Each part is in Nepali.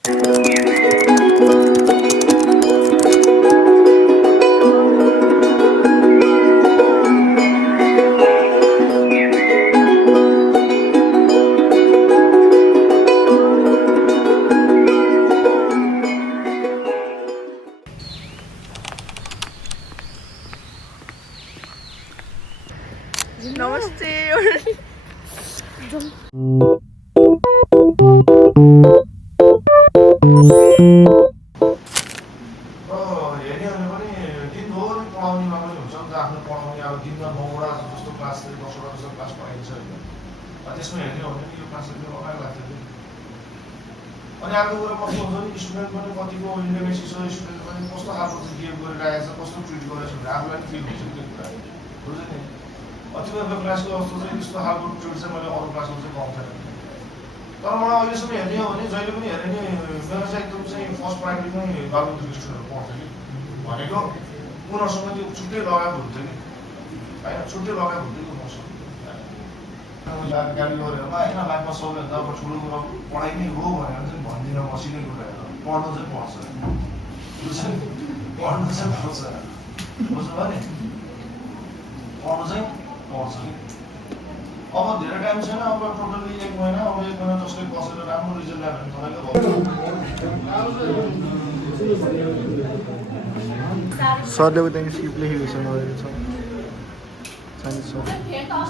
नमस्ते त्यसमा हेर्ने हो भने यो क्लासले अगाडि लाग्थ्यो कि अनि अर्को कुरा कस्तो हुन्छ नि स्टुडेन्ट पनि कतिको इन्डिपेन्डेन्स छ स्टुडेन्ट पनि कस्तो खालको चाहिँ बिहेभ गरिरहेको छ कस्तो ट्रिट गरेछ भने आफूलाई फिल हुन्छ नि त्यो कुरा बुझ्यो नि कतिपय क्लासको जस्तो चाहिँ त्यस्तो खालको ट्रिट चाहिँ मैले अरू क्लासको चाहिँ पाउँथेन तर मलाई अहिलेसम्म हेर्ने हो भने जहिले पनि हेर्ने नि मेरो चाहिँ एकदम चाहिँ फर्स्ट प्राइमेरीमै बालमन्दिर स्टुडेन्टहरू पाउँछ कि भनेको उनीहरूसँग त्यो छुट्टै लगाएको हुन्छ कि होइन छुट्टै लगाएको हुन्छ कि मसँग गाडी गरेर होइन लाइफमा सबैभन्दा अब ठुलो कुरा पढाइ नै हो भनेर चाहिँ भन्दिनँ मसिनै कुराहरू पढ्नु चाहिँ पढ्छ बुझ्छ पढ्नु चाहिँ पढ्छ बुझ्नुभयो नि पढ्नु चाहिँ पढ्छ कि अब धेरै टाइम छैन अब टोटल्ली 1 महिना अब 1 महिना जसले बसेर राम्रो रिजल्ट ल्यायो भने तपाईँको सरले उता स्क्रिप्ट लेखेको छ नभएको छ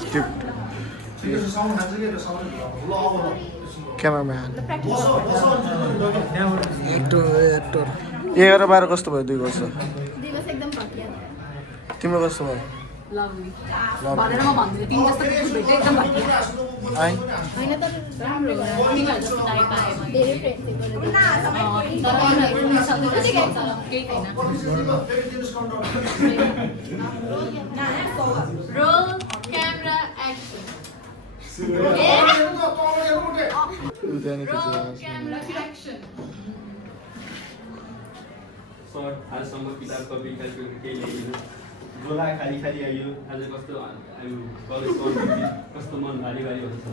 स्क्रिप्ट क्यामराम्यान एक्टर 11-12 कस्तो भयो 2 वर्ष तिम्रो कस्तो भयो आजसम्म किताब कपी क्यालकुलेटर केही ल्याइदिनु जोला खाली खाली आइयो आज कस्तो कलेज कस्तो मन भारी भारी हुन्छ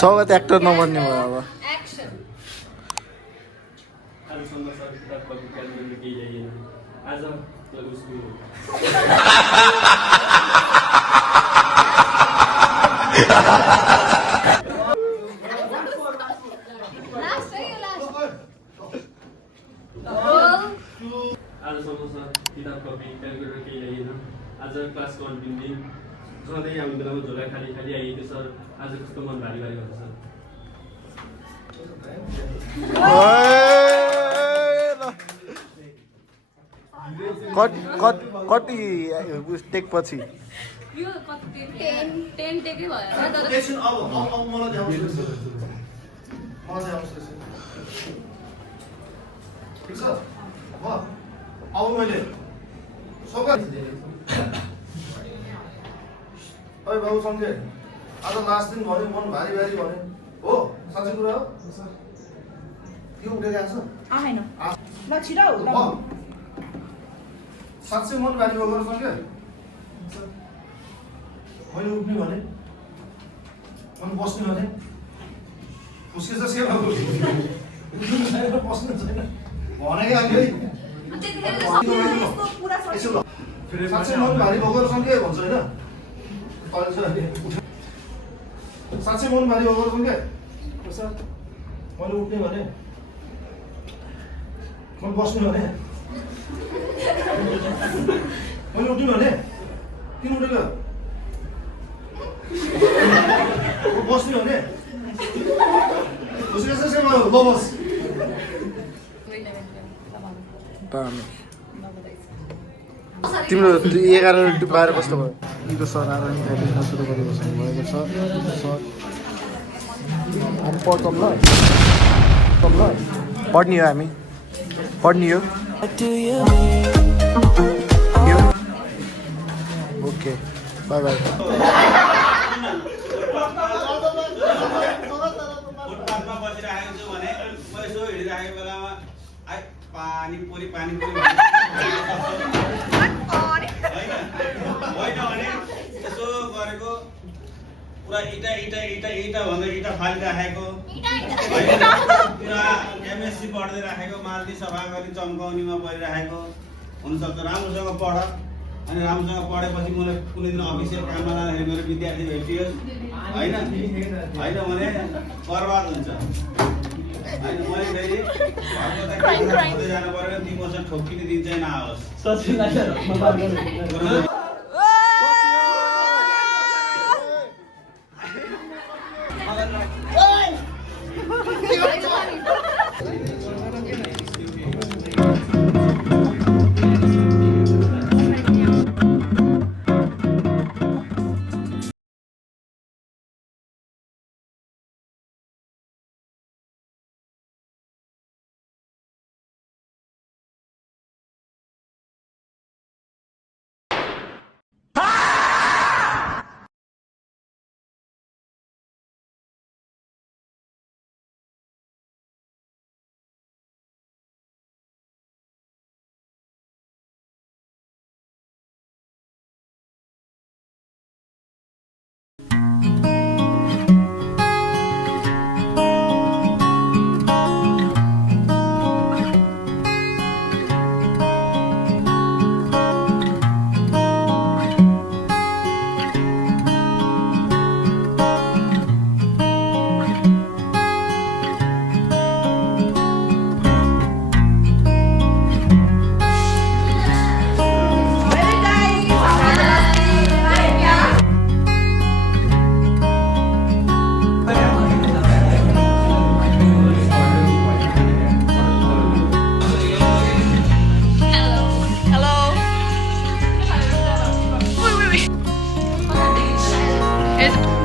स्वागत एक्टर नबन्ने भयो अब आजसम्म सर किताब कपी क्यालकुलेटर केही ल्याइदिनु आज उसको आजसम्म सर किताब कपी क्यालकुलेटर केही ल्याइदिनु आज क्लासको अन्तिम दिन सधैँ आउने बेलामा झोला खाली खाली आइएको सर आज कस्तो मन भारी भारी हुन्छ सर कति टेक पछि यो कति 10 टेकै भयो तर ठिक छ अब मैले अरे बाबु सम्झे आज लास्ट दिन भन्यो मन भारी भारी भन्यो हो साँच्चै कुरा हो यो उठेर आएको छ साँच्चै मन भारी भएको सम्झे मैले उठ्ने भने मन बस्ने भने उसके चाहिँ सेवा बस्नु छैन भनेकै अहिले साँच्चै मन भारी भएको सँगै भन्छ होइन साँच्चै मन भारी भएको सँगै मैले उठ्ने भने मन बस्ने भने मैले उठ्ने भने किन उठेको बस्ने भने उसको चाहिँ सेवा ल बस तिम्रो 11-12 कस्तो भयो यिनीको सर आएर लेख्न सुरु गरेको भएको छ सर हामी पढ्छौँ ल पढ्ने हो हामी पढ्ने हो ओके बाई बाई पानीपुरी होइन होइन भने यसो गरेको पुरा इटा इटा इटा इटा भन्दा इटा फालिराखेको पुरा एमएससी पढ्दै राखेको माल्दी सफा गरी चम्काउनीमा परिराखेको हुनसक्छ राम्रोसँग पढ अनि राम्रोसँग पढेपछि मलाई कुनै दिन अफिसियल काममा जाँदाखेरि मेरो विद्यार्थी भेटियोस् होइन होइन भने बर्बाद हुन्छ होइन मैले फेरि घरको जानु पऱ्यो 3% ठोक्किने दिन चाहिँ नआओस् It's